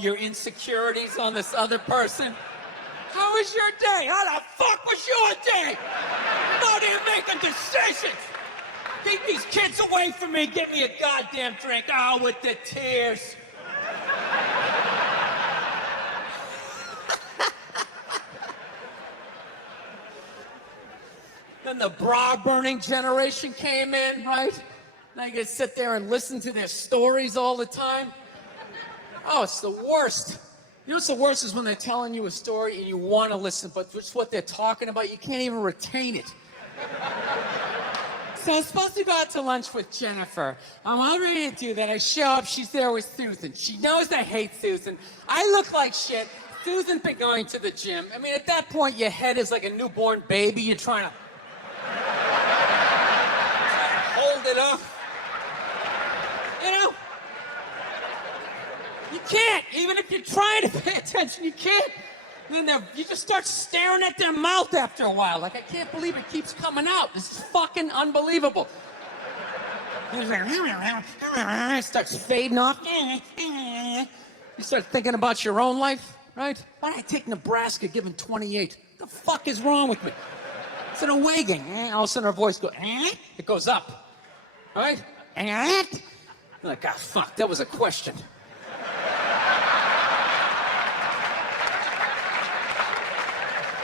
your insecurities on this other person. How was your day? How the fuck was your day? How do you making decisions? Keep these kids away from me. Give me a goddamn drink. Oh, with the tears. Then the bra-burning generation came in, right? Now you gotta sit there and listen to their stories all the time. Oh, it's the worst. You know what's the worst is when they're telling you a story and you want to listen, but just what they're talking about, you can't even retain it. So I'm supposed to go out to lunch with Jennifer. I'm all ready to do that. I show up, she's there with Susan. She knows I hate Susan. I look like shit. Susan's been going to the gym. I mean, at that point, your head is like a newborn baby. You're trying to hold it up. You know? You can't. Even if you're trying to pay attention, you can't. And then you just start staring at their mouth after a while. Like, I can't believe it keeps coming out. This is fucking unbelievable. It starts fading off. You start thinking about your own life, right? Why did I take Nebraska given 28? What the fuck is wrong with me? It's an away game. All of a sudden our voice goes, it goes up. Right? You're like, ah, fuck, that was a question.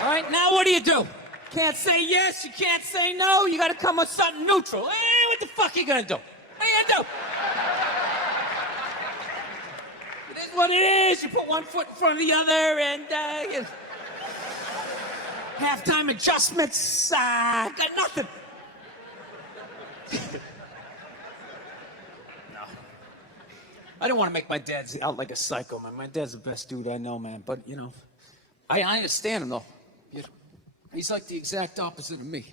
All right, now what do? Can't say yes, you can't say no, you gotta come with something neutral. What the fuck are you gonna do? What are you gonna do? It is what it is. You put one foot in front of the other and, halftime adjustments, got nothing. No. I don't want to make my dad out like a psycho, man. My dad's the best dude I know, man. But, you know, I understand him, though. You know, he's like the exact opposite of me.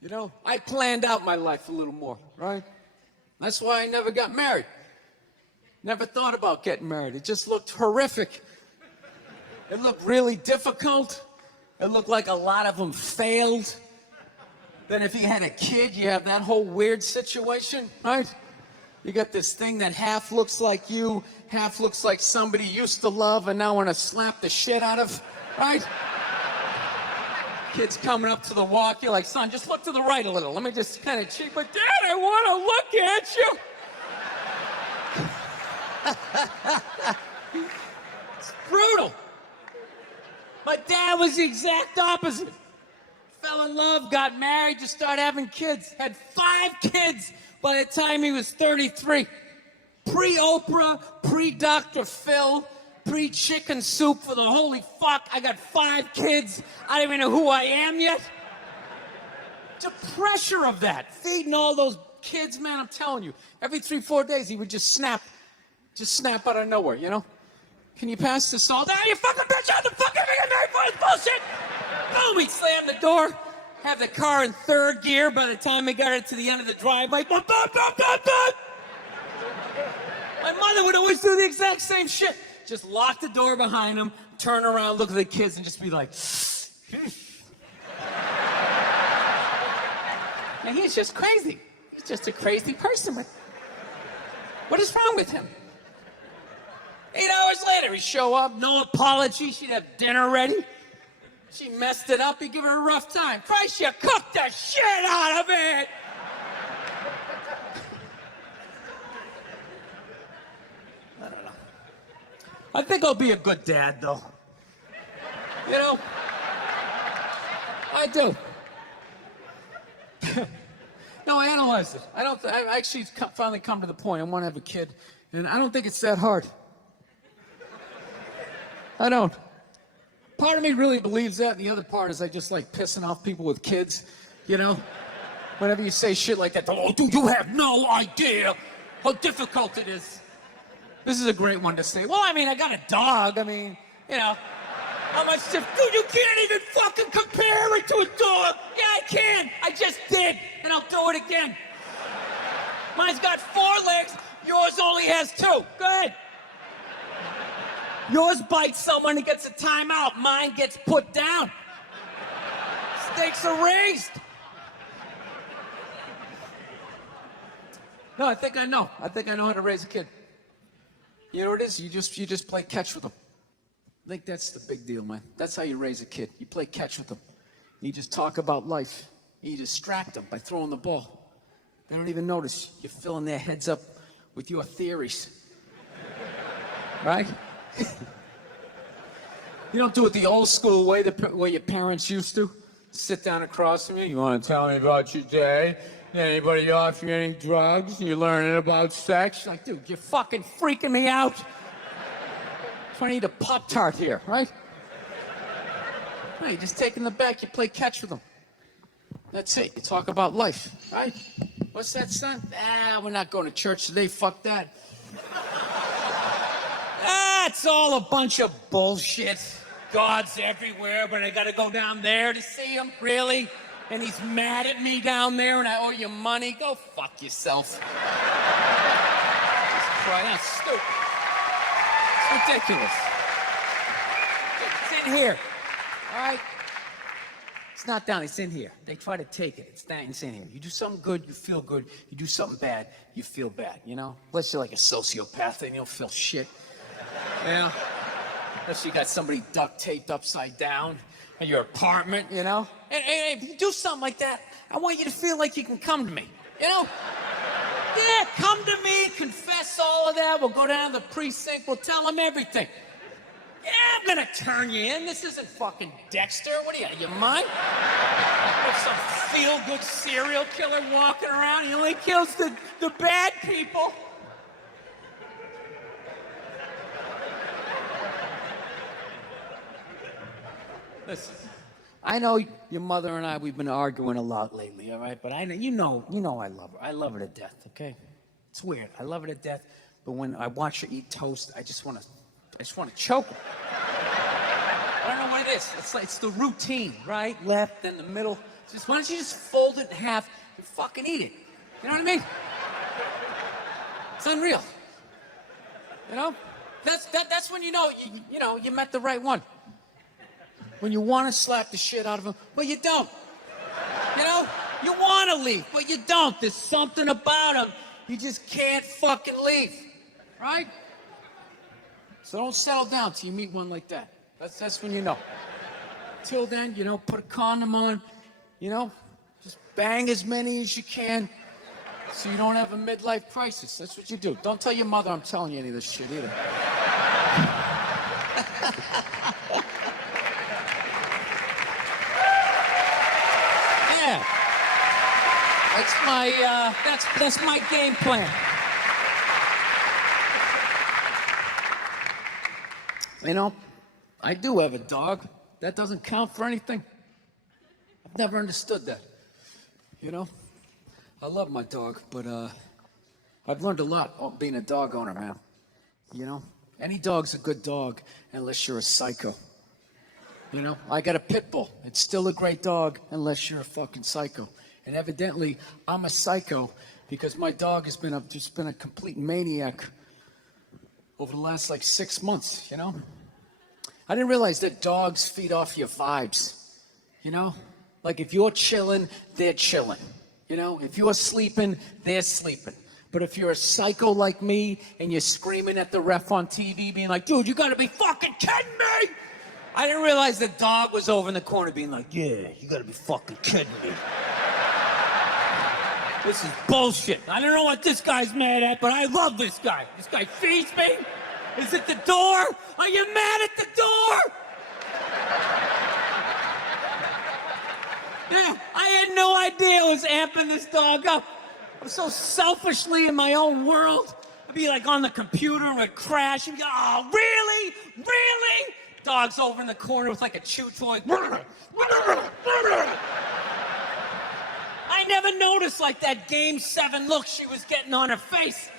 You know, I planned out my life a little more, right? That's why I never got married. Never thought about getting married. It just looked horrific. It looked really difficult. It looked like a lot of them failed. Then if you had a kid, you have that whole weird situation, right? You got this thing that half looks like you, half looks like somebody you used to love and now want to slap the shit out of, right? Kid's coming up to the walk, you're like, son, just look to the right a little. Let me just kind of cheat, but Dad, I want to look at you. It's brutal. My dad was the exact opposite. Fell in love, got married, just started having kids. Had 5 kids by the time he was 33. Pre-Oprah, pre-Dr. Phil, pre-chicken soup for the holy fuck. I got 5 kids. I don't even know who I am yet. The pressure of that, feeding all those kids, man, I'm telling you. Every 3-4 days, he would just snap out of nowhere, you know? Can you pass the salt? Ah, you fucking bitch, how the fuck am I getting married for this bullshit? Boom, he'd slam the door, have the car in 3rd gear by the time he got it to the end of the driveway. Boom, boom, boom, boom, boom. My mother would always do the exact same shit. Just lock the door behind him, turn around, look at the kids, and just be like, now he's just crazy. He's just a crazy person. What is wrong with him? 8 hours later, he'd show up, no apology, she'd have dinner ready. She messed it up, he'd give her a rough time. Christ, you cooked the shit out of it! I don't know. I think I'll be a good dad, though. You know? I do. No, I analyzed it. I actually finally come to the point, I want to have a kid, and I don't think it's that hard. I don't. Part of me really believes that, and the other part is I just like pissing off people with kids, you know? Whenever you say shit like that, oh, dude, you have no idea how difficult it is. This is a great one to say. Well, I mean, I got a dog. I mean, you know, how much dude, you can't even fucking compare it to a dog. Yeah, I can. I just did, and I'll do it again. Mine's got 4 legs. Yours only has 2. Go ahead. Yours bites someone and gets a timeout. Mine gets put down. Stakes are raised. No, I think I know. I think I know how to raise a kid. You know what it is? You just play catch with them. I think that's the big deal, man. That's how you raise a kid. You play catch with them. You just talk about life. You distract them by throwing the ball. They don't even notice. You're filling their heads up with your theories. Right? You don't do it the old school way, the way your parents used to. Sit down across from you. You want to tell me about your day? Anybody offer you any drugs? You learning about sex? Like, dude, you're fucking freaking me out. I need a Pop-Tart here, right? Right, just take in the back, you play catch with them. That's it. You talk about life, right? What's that, son? We're not going to church today. Fuck that. It's all a bunch of bullshit. God's everywhere, but I got to go down there to see him? Really? And he's mad at me down there and I owe you money? Go fuck yourself. That's stupid. It's ridiculous. It's in here, all right? It's not down, it's in here. They try to take it. It's in here. You do something good, you feel good. You do something bad, you feel bad, you know? Unless you're like a sociopath, then you don't feel shit. You know? Unless you got somebody duct taped upside down in your apartment, you know? And if you do something like that, I want you to feel like you can come to me, you know? Yeah, come to me, confess all of that. We'll go down to the precinct, we'll tell them everything. Yeah, I'm gonna turn you in. This isn't fucking Dexter. What are you, out of your mind? There's some feel-good serial killer walking around. He only kills the bad people. Listen, I know your mother and I, we've been arguing a lot lately, all right? But I know, you know I love her. I love her to death, okay? It's weird. I love her to death, but when I watch her eat toast, I just want to choke her. I don't know what it is. It's the routine, right? Left, then the middle. Just why don't you just fold it in half and fucking eat it? You know what I mean? It's unreal. You know? That's when you know you met the right one. When you want to slap the shit out of him, but you don't. You know? You want to leave, but you don't. There's something about him. You just can't fucking leave. Right? So don't settle down till you meet one like that. That's when you know. Till then, you know, put a condom on, you know, just bang as many as you can so you don't have a midlife crisis. That's what you do. Don't tell your mother I'm telling you any of this shit either. Yeah. That's my game plan. You know, I do have a dog. That doesn't count for anything. I've never understood that. You know? I love my dog, but I've learned a lot about being a dog owner, man. You know? Any dog's a good dog unless you're a psycho. You know? I got a pit bull. It's still a great dog unless you're a fucking psycho. And evidently, I'm a psycho because my dog has been just been a complete maniac over the last, 6 months, you know? I didn't realize that dogs feed off your vibes, you know? Like, if you're chilling, they're chilling, you know? If you're sleeping, they're sleeping. But if you're a psycho like me and you're screaming at the ref on TV, being like, dude, you gotta be fucking kidding me! I didn't realize the dog was over in the corner being like, yeah, you gotta be fucking kidding me. This is bullshit. I don't know what this guy's mad at, but I love this guy. This guy feeds me. Is it the door? Are you mad at the door? Yeah, I had no idea I was amping this dog up. I'm so selfishly in my own world. I'd be like on the computer and it'd crash and be like, oh, really? Really? Dog's over in the corner with like a chew toy. I never noticed like that Game 7 look she was getting on her face.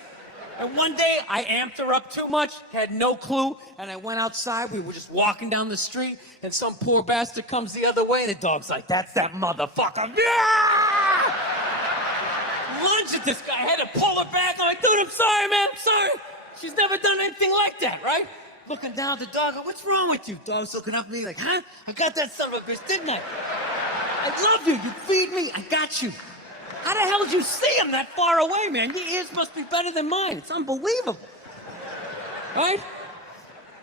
And one day I amped her up too much, had no clue, and I went outside. We were just walking down the street, and some poor bastard comes the other way, and the dog's like, that's that motherfucker. Yeah! Lunge at this guy. I had to pull her back. I'm like, dude, I'm sorry, man. I'm sorry. She's never done anything like that, right? Looking down at the dog, what's wrong with you? Dog's looking up at me like, huh? I got that son of a bitch, didn't I? I love you. You feed me. I got you. How the hell did you see him that far away, man? Your ears must be better than mine. It's unbelievable. right?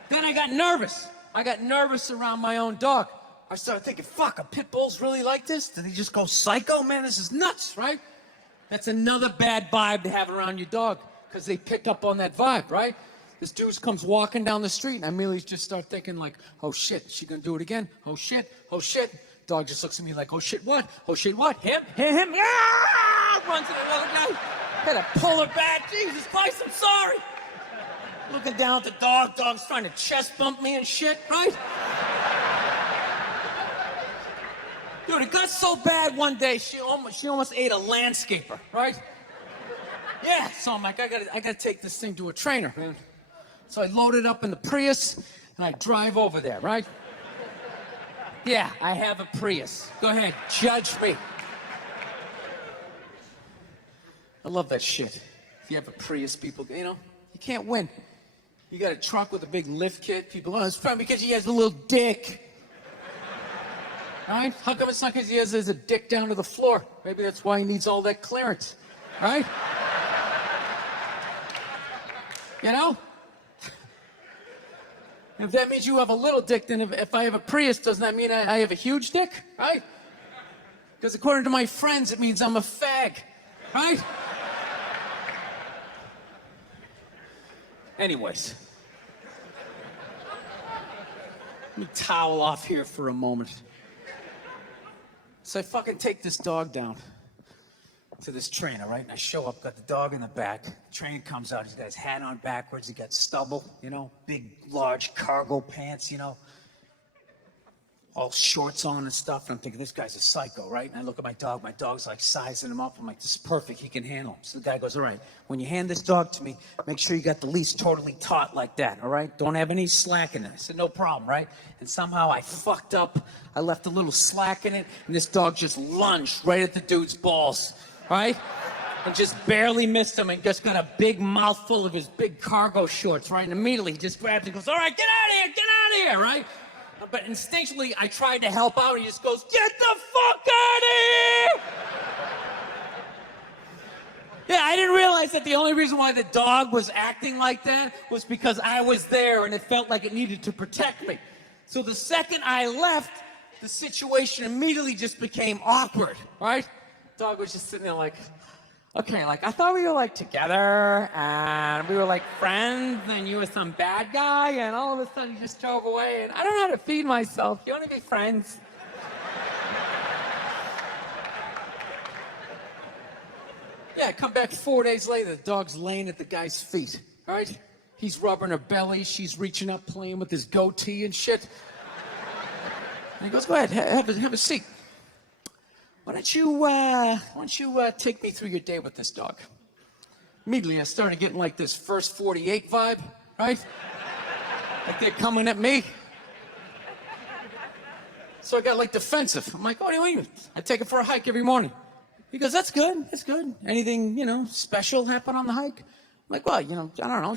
Then I got nervous. I got nervous around my own dog. I started thinking, fuck, are pit bulls really like this? Do they just go psycho? Man, this is nuts, right? That's another bad vibe to have around your dog, because they pick up on that vibe, right? This dude comes walking down the street, and I immediately just start thinking like, oh shit, is she gonna do it again? Oh shit, oh shit. Dog just looks at me like, oh shit, what? Oh shit, what? Him? Ah! Runs to the other guy. Had to pull her back. Jesus Christ, I'm sorry. Looking down at the dog. Dog's trying to chest bump me and shit, right? Dude, it got so bad one day, she almost ate a landscaper, right? Yeah, so I'm like, I gotta take this thing to a trainer, man. So I load it up in the Prius, and I drive over there, right? Yeah, I have a Prius. Go ahead, judge me. I love that shit. If you have a Prius, people, you know, you can't win. You got a truck with a big lift kit, people, oh, it's probably because he has a little dick. Right? How come it's not because he has a dick down to the floor? Maybe that's why he needs all that clearance, right? You know? If that means you have a little dick, then if I have a Prius, doesn't that mean I have a huge dick, right? Because according to my friends, it means I'm a fag, right? Anyways. Let me towel off here for a moment. So I fucking take this dog down to this trainer, right? And I show up, got the dog in the back. The trainer comes out, he's got his hat on backwards, he got stubble, you know, big, large cargo pants, you know, all shorts on and stuff. And I'm thinking, this guy's a psycho, right? And I look at my dog's like sizing him up. I'm like, this is perfect, he can handle him. So the guy goes, all right, when you hand this dog to me, make sure you got the leash totally taut like that, all right? Don't have any slack in it. I said, no problem, right? And somehow I fucked up. I left a little slack in it, and this dog just lunged right at the dude's balls, right? And just barely missed him, and just got a big mouthful of his big cargo shorts, right? And immediately he just grabs it and goes, all right, get out of here, right? But instinctually, I tried to help out, and he just goes, get the fuck out of here! Yeah, I didn't realize that the only reason why the dog was acting like that was because I was there, and it felt like it needed to protect me. So the second I left, the situation immediately just became awkward, right? Dog was just sitting there like, okay, like, I thought we were, like, together, and we were, like, friends, and you were some bad guy, and all of a sudden you just drove away, and I don't know how to feed myself. You want to be friends? Yeah, I come back 4 days later, the dog's laying at the guy's feet, all right? He's rubbing her belly, she's reaching up, playing with his goatee and shit. And he goes, go ahead, have a seat. Why don't you take me through your day with this dog? Immediately, I started getting like this First 48 vibe, right? Like they're coming at me. So I got like defensive. I'm like, what do you mean? I take it for a hike every morning. He goes, that's good, that's good. Anything, you know, special happen on the hike? I'm like, well, you know, I don't know,